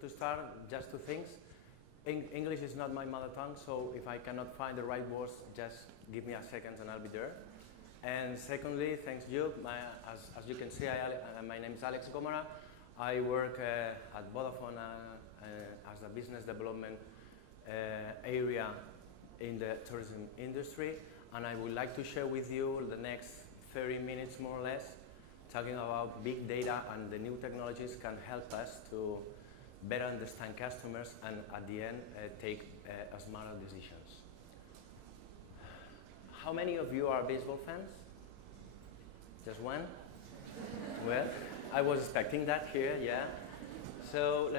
To start, just two things. English is not my mother tongue, so if I cannot find the right words, just give me a second and I'll be there. And secondly, thanks you. As you can see, my name is Gómara. I work at Vodafone as a business development area in the tourism industry, and I would like to share with you the next 30 minutes more or less, talking about big data and the new technologies can help us to better understand customers and at the end take smarter decisions. How many of you are baseball fans? Just one? Well, I was expecting that here, yeah. So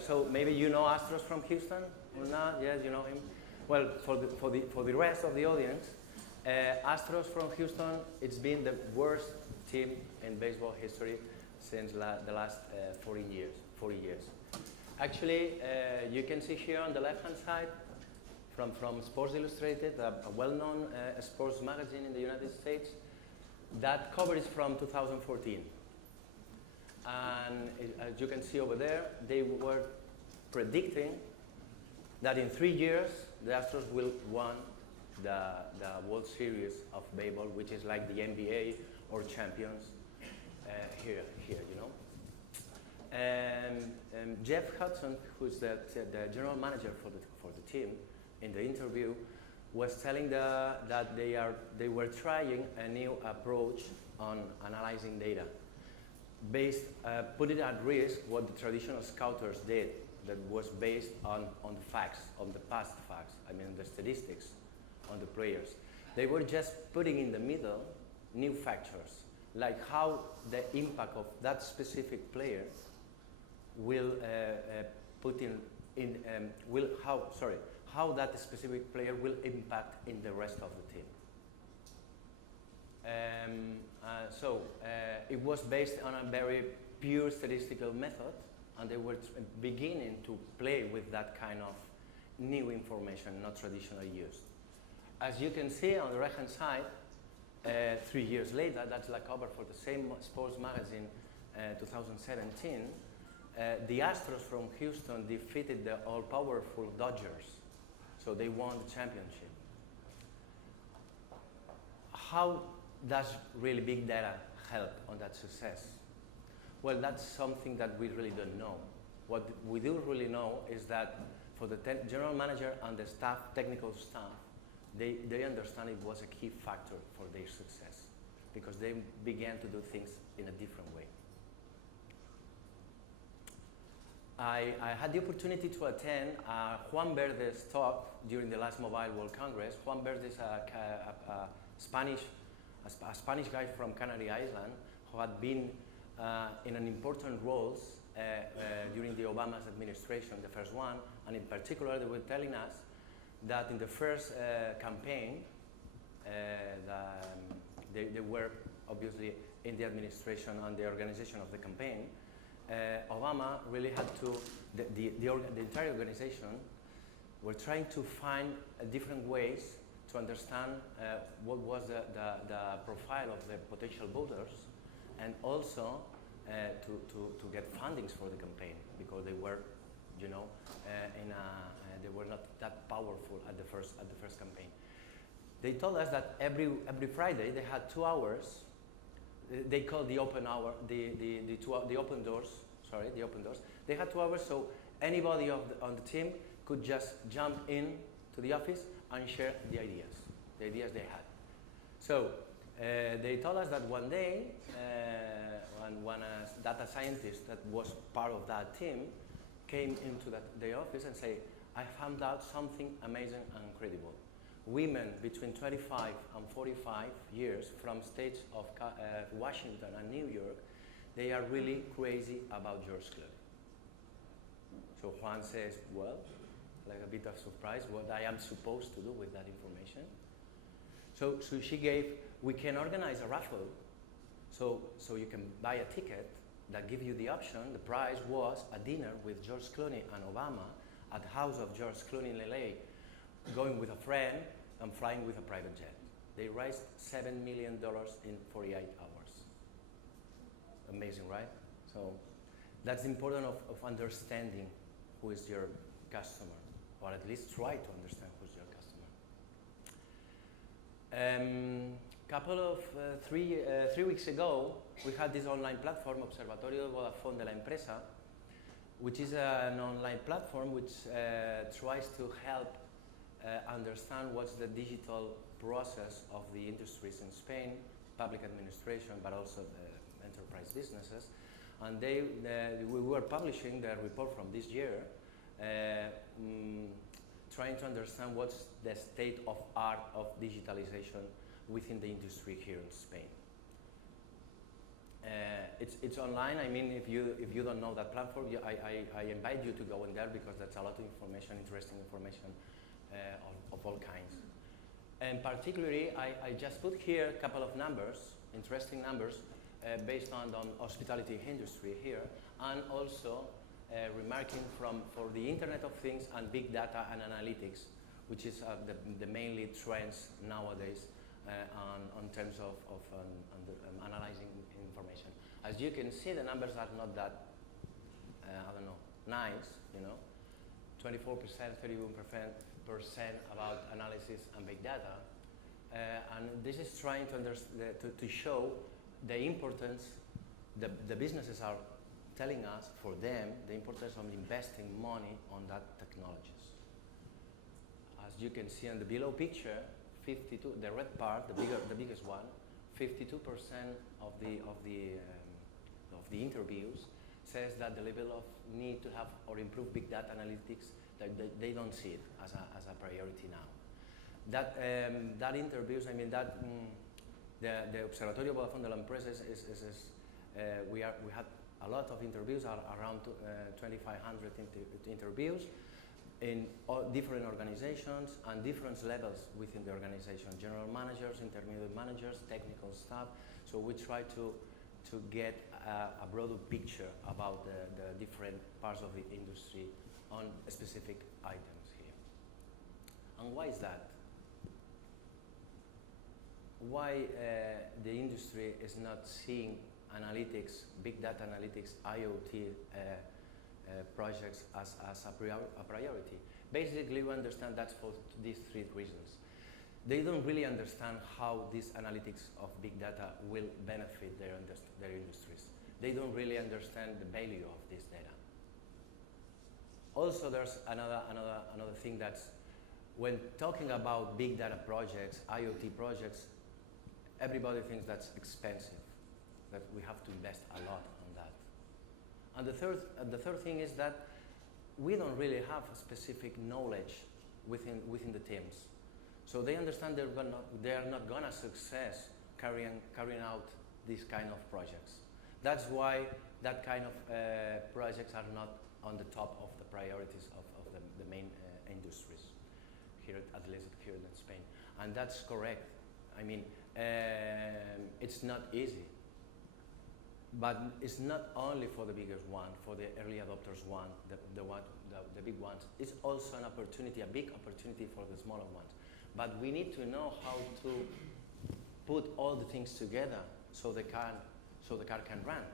so maybe you know Astros from Houston or not? Yes, you know him. Well, for the rest of the audience, Astros from Houston, it's been the worst team in baseball history since the last 40 years. Actually, you can see here on the left-hand side from Sports Illustrated, a well-known sports magazine in the United States. That cover is from 2014. And as you can see over there, they were predicting that in 3 years, the Astros will win the World Series of baseball, which is like the NBA or champions here, you know. And Jeff Hudson, who's the general manager for the team, in the interview, was telling that they were trying a new approach on analyzing data, putting at risk what the traditional scouters did, that was based on the facts, on the past facts. I mean the statistics on the players. They were just putting in the middle new factors, like how the impact of that specific player will how that specific player will impact in the rest of the team. It was based on a very pure statistical method, and they were beginning to play with that kind of new information, not traditionally used. As you can see on the right-hand side, 3 years later, that's the cover for the same sports magazine, 2017, the Astros from Houston defeated the all-powerful Dodgers, so they won the championship. How does really big data help on that success? Well, that's something that we really don't know. What we do really know is that for the general manager and the staff, technical staff, they understand it was a key factor for their success because they began to do things in a different way. I had the opportunity to attend Juan Verde's talk during the last Mobile World Congress. Juan Verde is a Spanish guy from Canary Island who had been in an important roles during the Obama's administration, the first one, and in particular they were telling us that in the first campaign, they were obviously in the administration and the organization of the campaign, Obama really had to, the entire organization were trying to find different ways to understand what was the profile of the potential voters, and also to get fundings for the campaign, because they were, you know, they were not that powerful at the first campaign. They told us that every Friday they had 2 hours. They called the open hour, the open doors. Sorry, the open doors. They had 2 hours, so anybody on the team could just jump in to the office and share the ideas they had. So they told us that one day, when a data scientist that was part of that team came into the office and said, "I found out something amazing and incredible. Women between 25 and 45 years from states of Washington and New York, they are really crazy about George Clooney." So Juan says, well, like a bit of surprise, what I am supposed to do with that information. So she gave, we can organize a raffle, so you can buy a ticket that gives you the option. The prize was a dinner with George Clooney and Obama at the house of George Clooney in LA, going with a friend and flying with a private jet. They raised $7 million in 48 hours. Amazing, right? So That's important of understanding who is your customer, or at least try to understand who's your customer. Couple of 3 weeks ago, we had this online platform, Observatorio Vodafone de la Empresa, which is an online platform which tries to help understand what's the digital process of the industries in Spain, public administration, but also the enterprise businesses. And we were publishing the report from this year, trying to understand what's the state of art of digitalization within the industry here in Spain. It's online. I mean, if you don't know that platform, I invite you to go in there because that's a lot of information, interesting information of all kinds. And particularly, I just put here a couple of numbers, interesting numbers, based on hospitality industry here, and also remarking for the Internet of Things and big data and analytics, which is the mainly trends nowadays on terms of analyzing information. As you can see, the numbers are not that, I don't know, nice, you know. 24%, 31% about analysis and big data. And this is trying to show the importance the businesses are telling us, for them, the importance of investing money on that technologies. As you can see in the below picture, 52, the red part, the biggest one, 52% of the interviews says that the level of need to have or improve big data analytics, that they don't see it as a priority now. That interviews, I mean, that the Observatorio Vodafone de la Empresa we had a lot of interviews, around 2,500 interviews in all different organizations and different levels within the organization: general managers, intermediate managers, technical staff. So we try to get a broader picture about the different parts of the industry on specific items here. And why is that? Why the industry is not seeing analytics, big data analytics, IoT projects as a priority? Basically, we understand that's for these three reasons. They don't really understand how these analytics of big data will benefit their industries. They don't really understand the value of this data. Also, there's another thing that's, when talking about big data projects, IoT projects, everybody thinks that's expensive, that we have to invest a lot on that. And the third thing is that we don't really have a specific knowledge within the teams. So they understand they are not gonna success carrying out these kind of projects. That's why that kind of projects are not on the top of the priorities of the main industries here, at least here in Spain. And that's correct. I mean, it's not easy. But it's not only for the biggest one, for the early adopters one, the big ones. It's also an opportunity, a big opportunity for the smaller ones. But we need to know how to put all the things together so the car can run.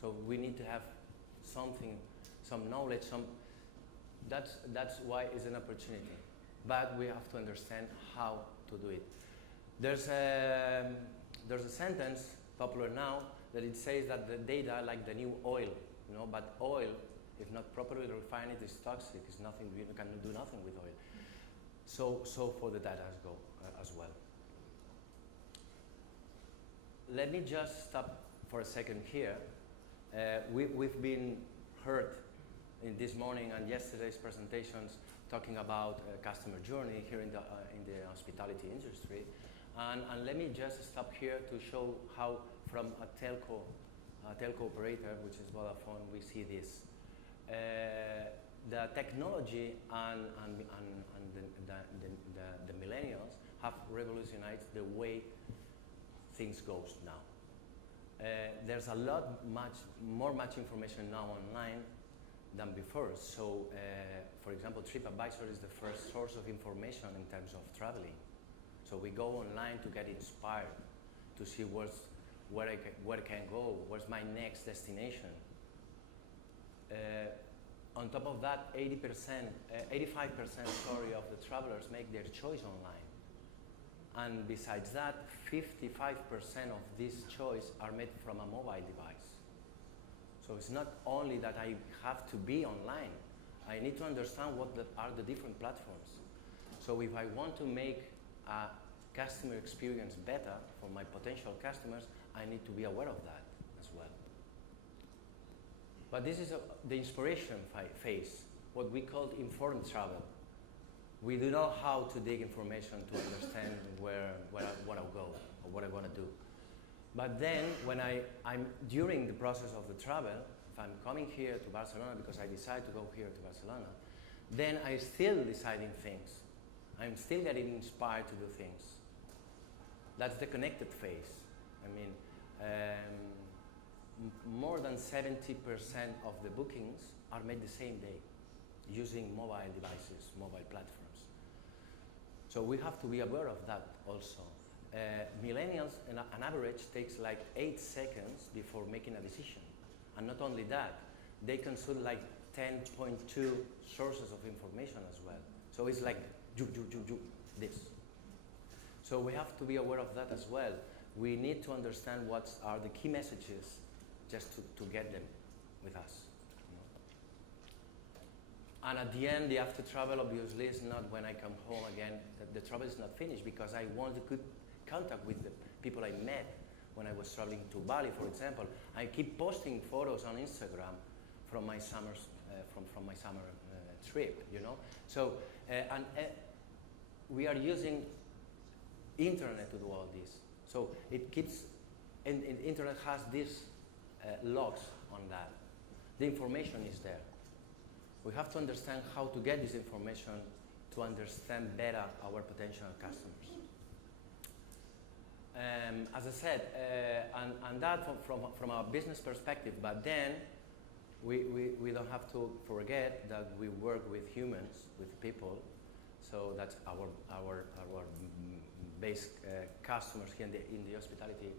So we need to have something, some knowledge, that's why it's an opportunity. But we have to understand how to do it. There's a sentence popular now that it says that the data like the new oil, you know, but oil, if not properly refined, it is toxic. It's nothing, you can do nothing with oil. So for the data as well. Let me just stop for a second here. We've been heard in this morning and yesterday's presentations talking about customer journey here in the hospitality industry. And let me just stop here to show how, from a telco operator, which is Vodafone, we see this. The technology and the millennials have revolutionized the way things goes now. There's a lot more information now online than before. So, for example, TripAdvisor is the first source of information in terms of traveling. So we go online to get inspired, to see where I can go, where's my next destination. On top of that, 85% sorry, of the travelers make their choice online. And besides that, 55% of this choice are made from a mobile device. So it's not only that I have to be online, I need to understand what are the different platforms. So if I want to make a customer experience better for my potential customers, I need to be aware of that as well. But this is the inspiration phase, what we call informed travel. We do know how to dig information to understand where I want to go or what I want to do. But then when I'm during the process of the travel, if I'm coming here to Barcelona because I decide to go here to Barcelona, then I'm still deciding things. I'm still getting inspired to do things. That's the connected phase. I mean, more than 70% of the bookings are made the same day using mobile devices, mobile platforms. So we have to be aware of that also. Millennials, on average, takes like 8 seconds before making a decision. And not only that, they consume like 10.2 sources of information as well. So it's like, this. So we have to be aware of that as well. We need to understand what are the key messages just to get them with us. And at the end, the after travel obviously is not when I come home again. The travel is not finished because I want a good contact with the people I met when I was traveling to Bali, for example. I keep posting photos on Instagram from my summer trip, you know. So we are using internet to do all this. So it keeps, and internet has these logs on that. The information is there. We have to understand how to get this information to understand better our potential customers. As I said, and that from a business perspective, but then we don't have to forget that we work with humans, with people, so that's our base customers here in the hospitality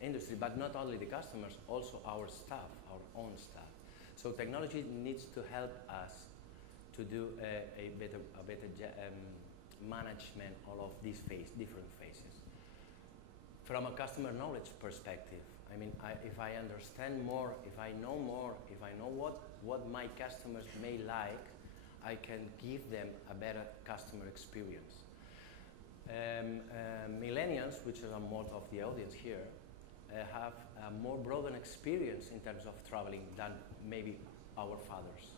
industry, but not only the customers, also our staff, our own staff. So technology needs to help us to do a better management all of these different phases. From a customer knowledge perspective, I mean, if I understand more, if I know more, if I know what my customers may like, I can give them a better customer experience. Millennials, which are most of the audience here, have a more broadened experience in terms of traveling than maybe our fathers,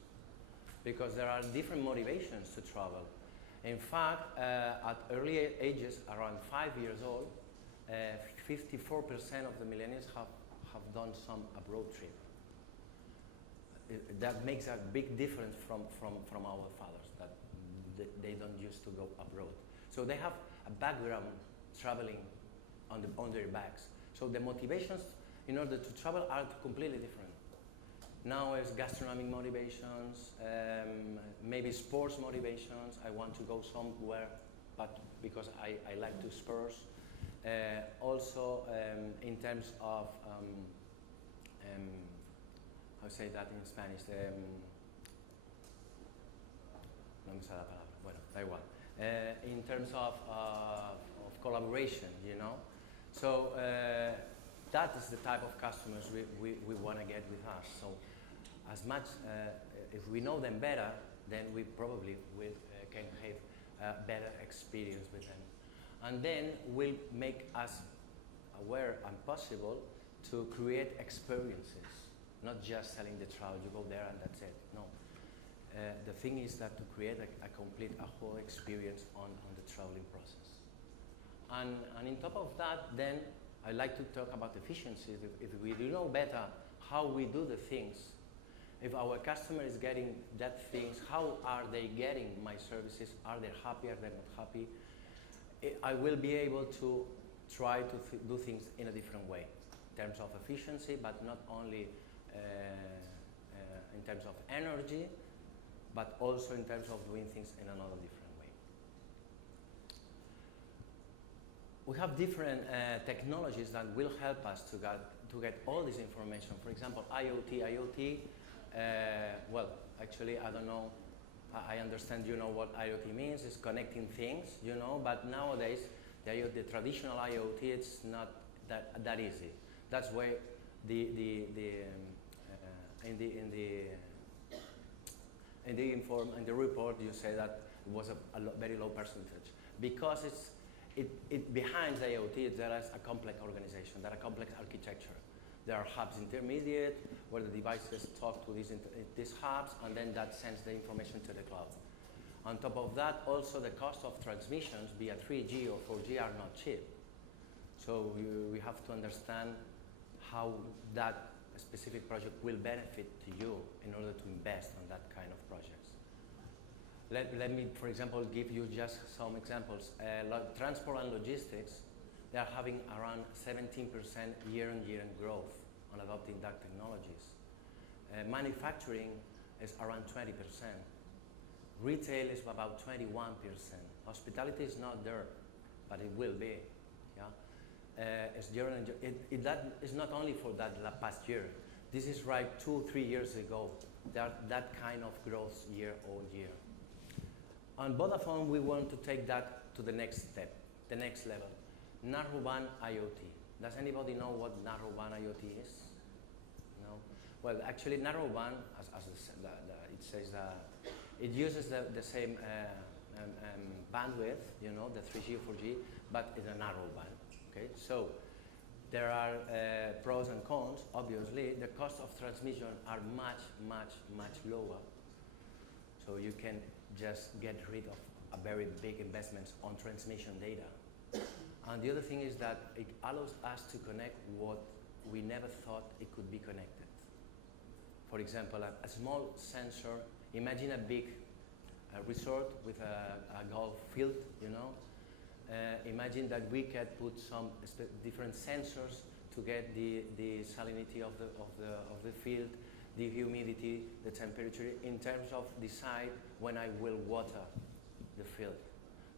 because there are different motivations to travel. In fact, at early ages, around 5 years old, 54% of the millennials have done some abroad trip. That makes a big difference from our fathers, that they don't used to go abroad. So they have a background traveling on their backs. So the motivations in order to travel are completely different. Now it's gastronomic motivations, maybe sports motivations. I want to go somewhere, but because I like to Spurs. Also, in terms of, how say that in Spanish? No me sale la palabra. Bueno, da igual. In terms of collaboration, you know. So that is the type of customers we want to get with us. So as much, if we know them better, then we probably can have a better experience with them. And then will make us aware and possible to create experiences, not just selling the travel, you go there and that's it. No. The thing is that to create a whole experience on the traveling process. And on top of that, then I like to talk about efficiencies. If we do know better how we do the things, if our customer is getting that things, how are they getting my services? Are they happy? Are they not happy? I will be able to try to do things in a different way, in terms of efficiency, but not only in terms of energy, but also in terms of doing things in another different way. We have different technologies that will help us to get all this information. For example, IoT. IoT Well, actually, I don't know. I understand you know what IoT means. It's connecting things, you know. But nowadays, the traditional IoT, it's not that easy. That's why in the report you say that it was a very low percentage because behind the IoT there is a complex organization, there are complex architecture. There are hubs intermediate where the devices talk to these hubs and then that sends the information to the cloud. On top of that, also the cost of transmissions via 3G or 4G are not cheap. So we have to understand how that specific project will benefit to you in order to invest on that kind of projects. Let me, for example, give you just some examples. Transport and logistics, they are having around 17% year-on-year growth on adopting that technologies. Manufacturing is around 20%. Retail is about 21%. Hospitality is not there, but it will be. Yeah? That is not only for that past year. This is right 2-3 years ago. That kind of growth year-on-year. On Vodafone, we want to take that to the next step, the next level. Narrowband IoT. Does anybody know what narrowband IoT is? No? Well, actually, narrowband, as it says, it uses the same bandwidth, you know, the 3G, 4G, but in a narrowband. Okay, so there are pros and cons. Obviously, the cost of transmission are much, much, much lower. So you can just get rid of a very big investments on transmission data. And the other thing is that it allows us to connect what we never thought it could be connected. For example, a small sensor, imagine a big resort with a golf field, you know. Imagine that we can put some different sensors to get the salinity of the field, the humidity, the temperature, in terms of decide when I will water the field.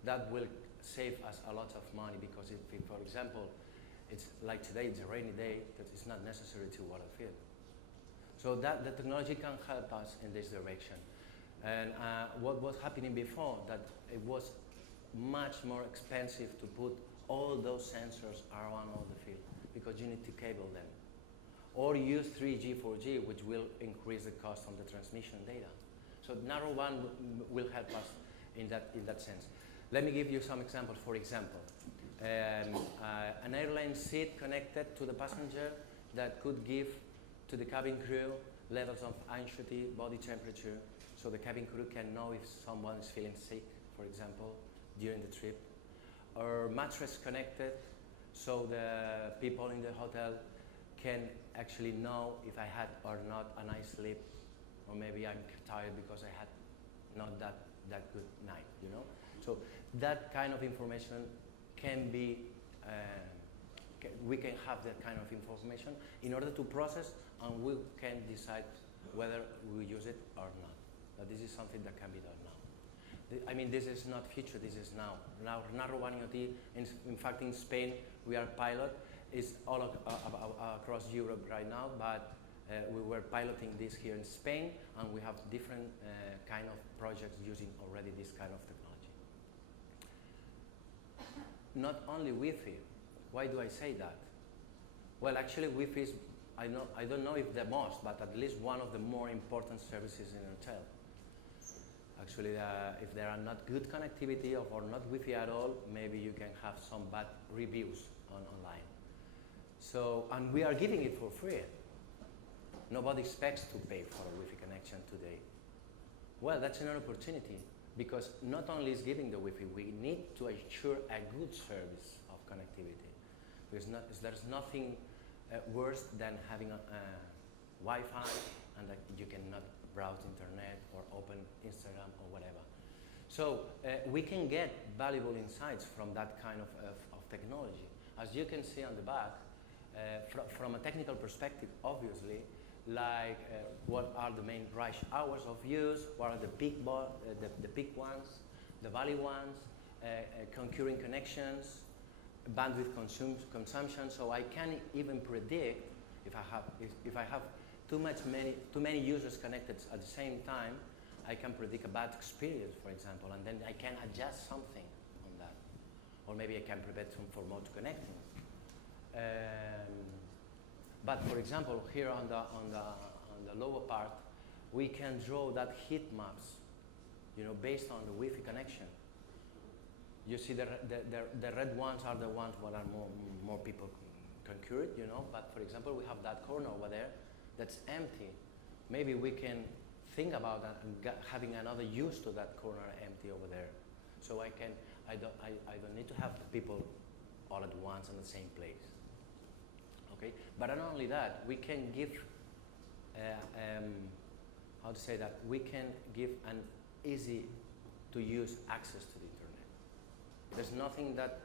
That will save us a lot of money because if for example, it's like today, it's a rainy day, that it's not necessary to water field. So that the technology can help us in this direction. And what was happening before, that it was much more expensive to put all those sensors around all the field because you need to cable them. Or use 3G, 4G, which will increase the cost on the transmission data. So narrowband will help us in that sense. Let me give you some examples. For example, an airline seat connected to the passenger that could give to the cabin crew levels of anxiety, body temperature, so the cabin crew can know if someone is feeling sick, for example, during the trip. Or mattress connected, so the people in the hotel can actually know if I had or not a nice sleep, or maybe I'm tired because I had not that good night, you know? So that kind of information can be, we can have that kind of information in order to process, and we can decide whether we use it or not. But this is something that can be done now. I mean, this is not future, this is now. Now, narrowband IoT, in fact, in Spain, we are pilot. It's all across Europe right now, but we were piloting this here in Spain, and we have different kind of projects using already this kind of technology. Not only Wi-Fi. Why do I say that? Well, actually, Wi-Fi is, I don't know if the most, but at least one of the more important services in a hotel. Actually, if there are not good connectivity or not Wi-Fi at all, maybe you can have some bad reviews online. So, and we are giving it for free. Nobody expects to pay for a Wi-Fi connection today. Well, that's an opportunity, because not only is giving the Wi-Fi, we need to ensure a good service of connectivity. Because there's nothing worse than having a Wi-Fi and that you cannot browse internet or open Instagram or whatever. So we can get valuable insights from that kind of technology. As you can see on the back, from a technical perspective, obviously, like what are the main rush hours of use, what are the peak ones, the valley ones, concurring connections, bandwidth consumption. So I can even predict if I have too many users connected at the same time, I can predict a bad experience, for example, and then I can adjust something on that. Or maybe I can prevent them from not connecting. But for example, here on the lower part, we can draw that heat maps, based on the Wi-Fi connection. You see the red ones are the ones where are more people concurred, but for example, we have that corner over there that's empty. Maybe we can think about that and having another use to that corner empty over there. So I don't need to have the people all at once in the same place. Okay, but not only that, we can give, how to say that, we can give an easy to use access to the internet. There's nothing that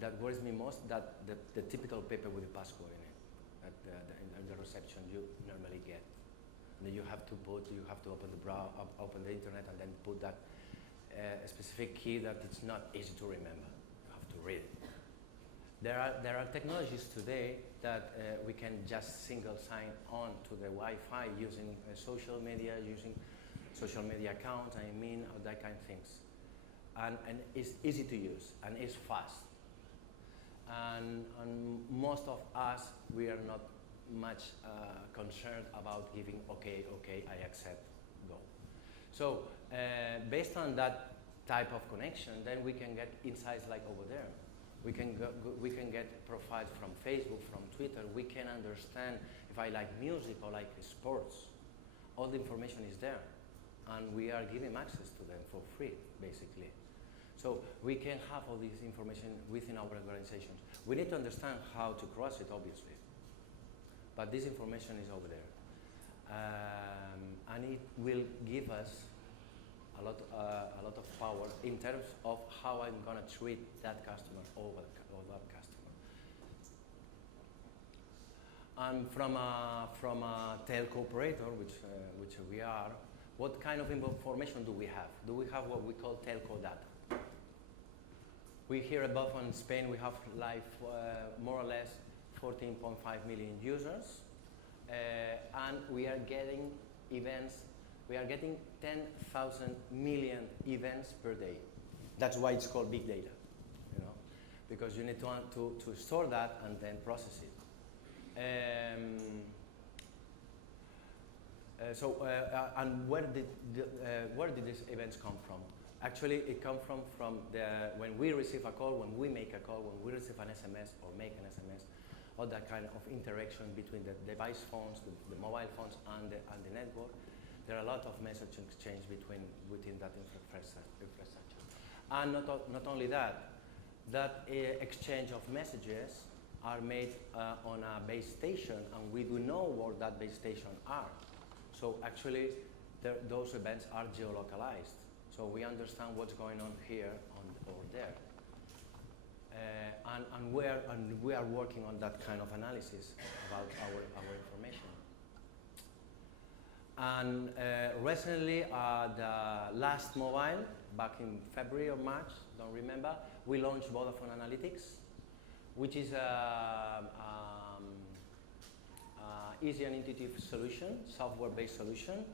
that worries me most, that the typical paper with the passcode in it, that in the reception you normally get. And then you have to open the internet and then put that specific key that it's not easy to remember. You have to read it. There are technologies today that we can just single sign on to the Wi-Fi using social media accounts, or that kind of things. And it's easy to use and it's fast. And most of us, we are not much concerned about giving okay, I accept, go. So based on that type of connection, then we can get insights like over there. We can get profiles from Facebook, from Twitter. We can understand if I like music or like sports. All the information is there, and we are giving access to them for free, basically. So we can have all this information within our organizations. We need to understand how to cross it, obviously. But this information is over there. And it will give us a lot of power in terms of how I'm going to treat that customer or that customer. And from a telco operator, which we are, what kind of information do we have? Do we have what we call telco data? We here at Vodafone in Spain, we have more or less 14.5 million users, and we are getting events. We are getting 10,000 million events per day. That's why it's called big data, because you need to store that and then process it. And where did these events come from? Actually, it comes from when we receive a call, when we make a call, when we receive an SMS or make an SMS, all that kind of interaction between the device phones, the mobile phones, and the network. There are a lot of message exchange within that infrastructure. And not only that, exchange of messages are made on a base station, and we do know where that base station are. So actually, those events are geolocalized. So we understand what's going on here or there. And we are working on that kind of analysis about our information. And recently, the last mobile, back in February or March, don't remember, we launched Vodafone Analytics, which is easy and intuitive solution, software-based solution,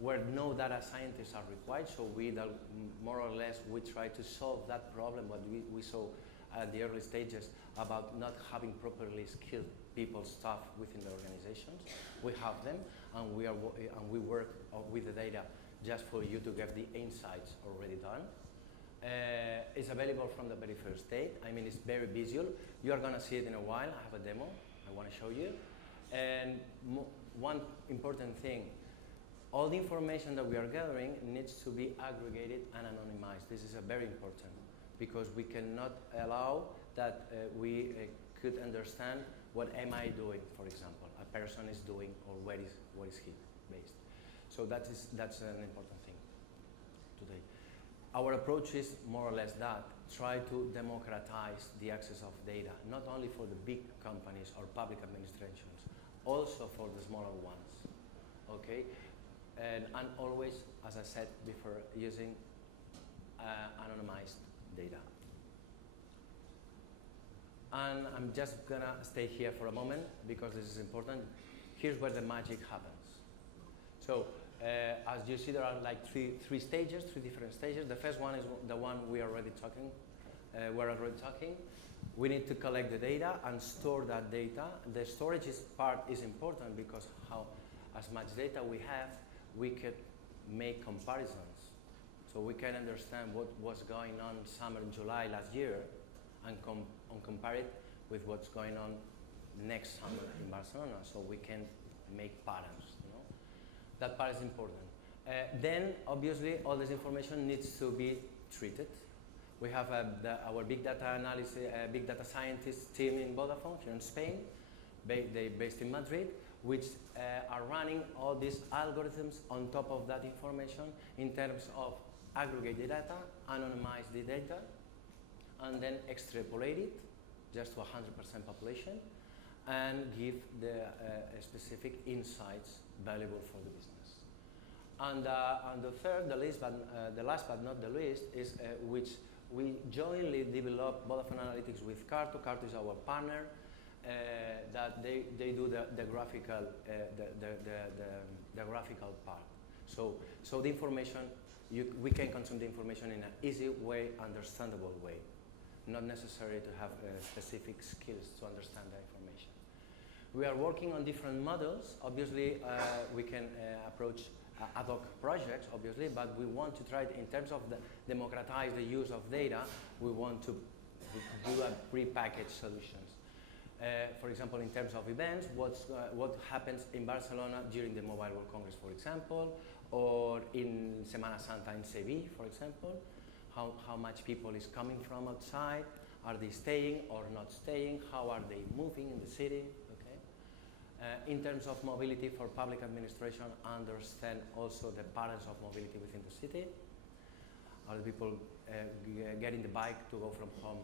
where no data scientists are required. So more or less, we try to solve that problem what we saw at the early stages about not having properly skilled people, staff within the organizations. We have them, and we work with the data just for you to get the insights already done. It's available from the very first day. It's very visual. You are going to see it in a while. I have a demo I want to show you. And one important thing, all the information that we are gathering needs to be aggregated and anonymized. This is very important because we cannot allow that we could understand what am I doing, for example, a person is doing, or where is he based. So that's an important thing today. Our approach is more or less that, try to democratize the access of data, not only for the big companies or public administrations, also for the smaller ones, okay? And always, as I said before, using anonymized data. And I'm just gonna stay here for a moment because this is important. Here's where the magic happens. So, as you see, there are like three different stages. The first one is the one we're already talking. We need to collect the data and store that data. The storage part is important because as much data we have, we could make comparisons. So we can understand what was going on summer in July last year and compare it with what's going on next summer in Barcelona, so we can make patterns. That part is important. Then, obviously, all this information needs to be treated. We have our big data analysis, big data scientist team in Vodafone here in Spain, they based in Madrid, which are running all these algorithms on top of that information in terms of aggregate the data, anonymize the data, and then extrapolate it just to 100% population, and give the specific insights valuable for the business. And the third, the last but not the least, is which we jointly develop Vodafone Analytics with Carto. Carto is our partner. That they do the graphical the graphical part. So the information we can consume the information in an easy way, understandable way, not necessary to have specific skills to understand the information. We are working on different models. Obviously, we can approach ad hoc projects, obviously, but we want to try in terms of democratize the use of data. We want to do a pre-packaged solutions. For example, in terms of events, what happens in Barcelona during the Mobile World Congress, for example, or in Semana Santa in Seville, for example, how much people is coming from outside, are they staying or not staying, how are they moving in the city, okay? In terms of mobility for public administration, understand also the patterns of mobility within the city. Are the people getting the bike to go from home,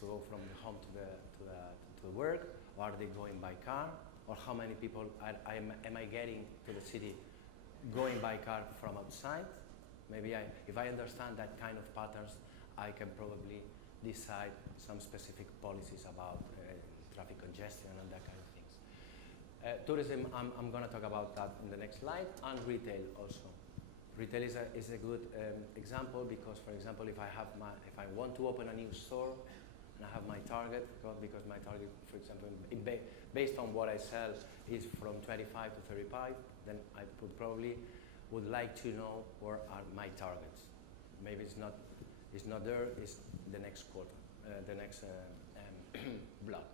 to the work, or are they going by car, or how many people am I getting to the city going by car from outside? Maybe if I understand that kind of patterns, I can probably decide some specific policies about traffic congestion and that kind of things. Tourism, I'm going to talk about that in the next slide, and retail also. Retail is a good example because, for example, if I want to open a new store and I have my target, because my target, for example, based on what I sell is from 25 to 35, then I would like to know where are my targets. Maybe it's not there, it's the next quarter, the next block.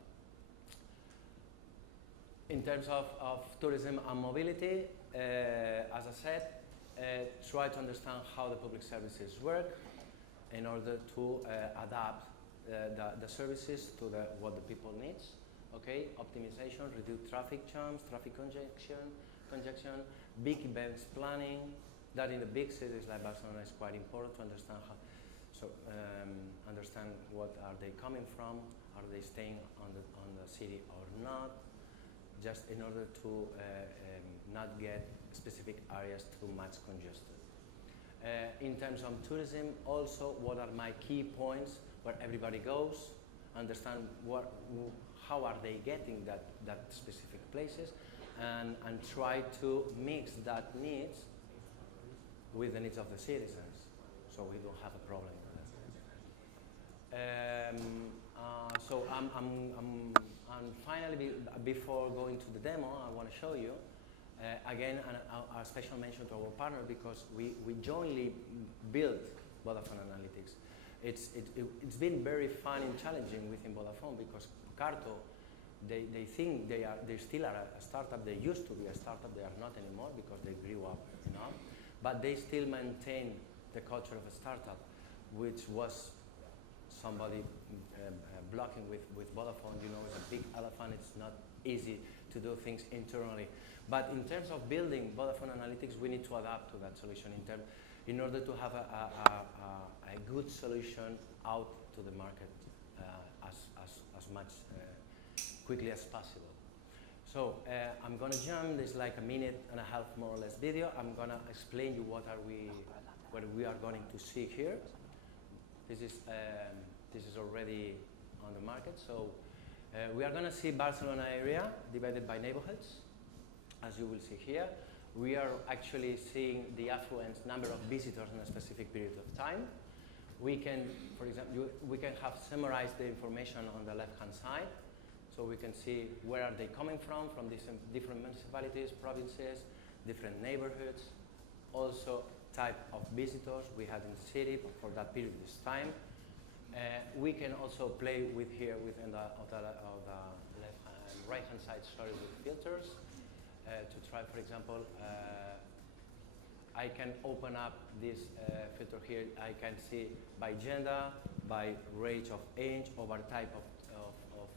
In terms of tourism and mobility, as I said, try to understand how the public services work in order to adapt the services to what the people needs. Okay, optimization, reduce traffic jams, traffic congestion, big events planning. That in the big cities like Barcelona is quite important to understand how. So understand what are they coming from, are they staying on the city or not, just in order to not get specific areas too much congested. In terms of tourism, also what are my key points where everybody goes, understand how are they getting that specific places, and try to mix that needs with the needs of the citizens, so we don't have a problem with that. So and finally, before going to the demo, I want to show you again a special mention to our partner, because we jointly built Vodafone Analytics. It's been very fun and challenging within Vodafone, because Carto, they think they still are a startup. They used to be a startup. They are not anymore because they grew up, but they still maintain the culture of a startup, which was somebody blocking with Vodafone. It's a big elephant. It's not easy to do things internally. But in terms of building Vodafone Analytics, we need to adapt to that solution in order to have a good solution out to the market as much quickly as possible. So I'm going to jump. There's like a minute and a half more or less video. I'm going to explain you what we are going to see here. This is already on the market. So We are going to see Barcelona area divided by neighborhoods, as you will see here. We are actually seeing the affluence number of visitors in a specific period of time. We can, for example, we can have summarized the information on the left-hand side. So we can see where are they coming from these different municipalities, provinces, different neighborhoods. Also type of visitors we had in the city for that period of time. We can also play with here within the right-hand side, with filters to try, for example, I can open up this filter here. I can see by gender, by range of age, or by type of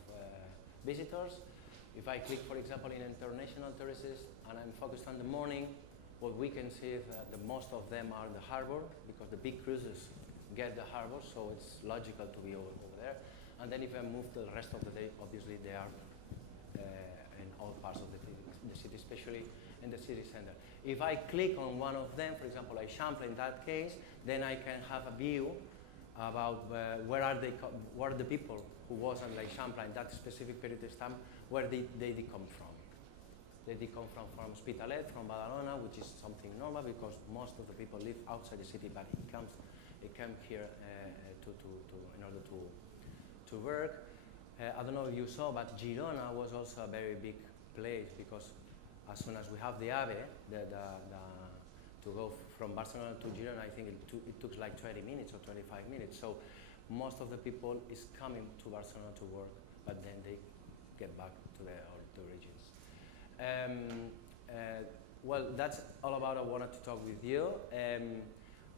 visitors. If I click, for example, in international tourists, and I'm focused on the morning, what we can see is that most of them are the harbor, because the big cruises get the harbor, so it's logical to be over there. And then if I move to the rest of the day, obviously they are in all parts of the city, especially in the city center. If I click on one of them, for example, like Champlain in that case, then I can have a view about where are the people who was on Lake Champlain that specific period of time, where they come from. They come from Hospitalet, from Badalona, which is something normal because most of the people live outside the city, but it comes here in order to work. I don't know if you saw, but Girona was also a very big place because as soon as we have the AVE, to go from Barcelona to Girona, I think it took like 20 minutes or 25 minutes. So most of the people is coming to Barcelona to work, but then they get back to the regions. Well, that's all about I wanted to talk with you.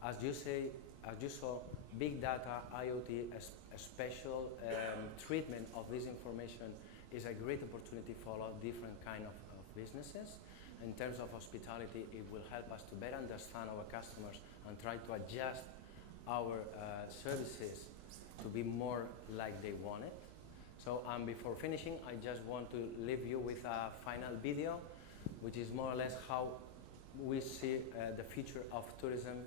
As you saw, big data, IoT, a special treatment of this information is a great opportunity for a different kind of businesses. In terms of hospitality, it will help us to better understand our customers and try to adjust our services to be more like they want it. So before finishing, I just want to leave you with a final video, which is more or less how we see the future of tourism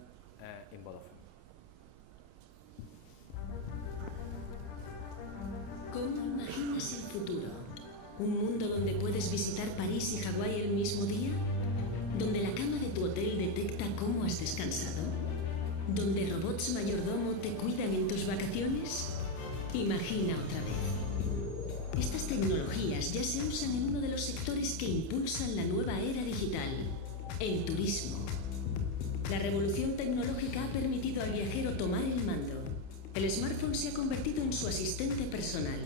in Vodafone. ¿Cómo imaginas el futuro? ¿Un mundo donde puedes visitar París y Hawái el mismo día? ¿Donde la cama de tu hotel detecta cómo has descansado? ¿Donde robots mayordomo te cuidan en tus vacaciones? Imagina otra vez. Estas tecnologías ya se usan en uno de los sectores que impulsan la nueva era digital, el turismo. La revolución tecnológica ha permitido al viajero tomar el mando. El smartphone se ha convertido en su asistente personal.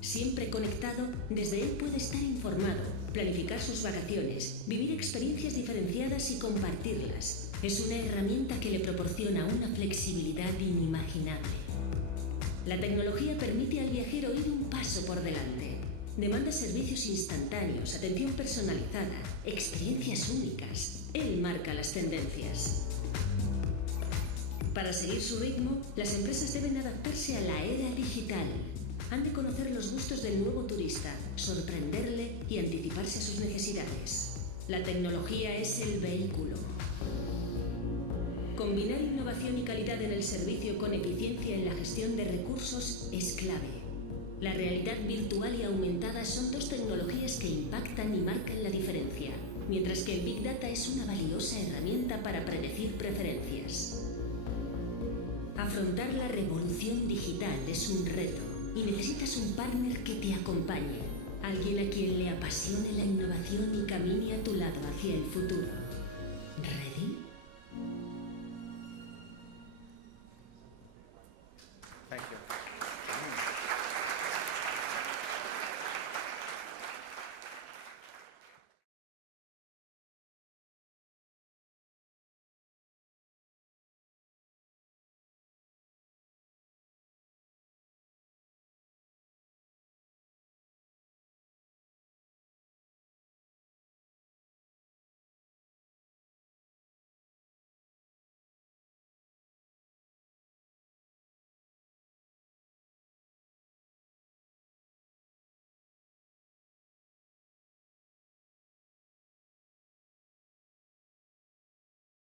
Siempre conectado, desde él puede estar informado, planificar sus vacaciones, vivir experiencias diferenciadas y compartirlas. Es una herramienta que le proporciona una flexibilidad inimaginable. La tecnología permite al viajero ir un paso por delante. Demanda servicios instantáneos, atención personalizada, experiencias únicas. Él marca las tendencias. Para seguir su ritmo, las empresas deben adaptarse a la era digital. Han de conocer los gustos del nuevo turista, sorprenderle y anticiparse a sus necesidades. La tecnología es el vehículo. Combinar innovación y calidad en el servicio con eficiencia en la gestión de recursos es clave. La realidad virtual y aumentada son dos tecnologías que impactan y marcan la diferencia, mientras que el Big Data es una valiosa herramienta para predecir preferencias. Afrontar la revolución digital es un reto y necesitas un partner que te acompañe, alguien a quien le apasione la innovación y camine a tu lado hacia el futuro.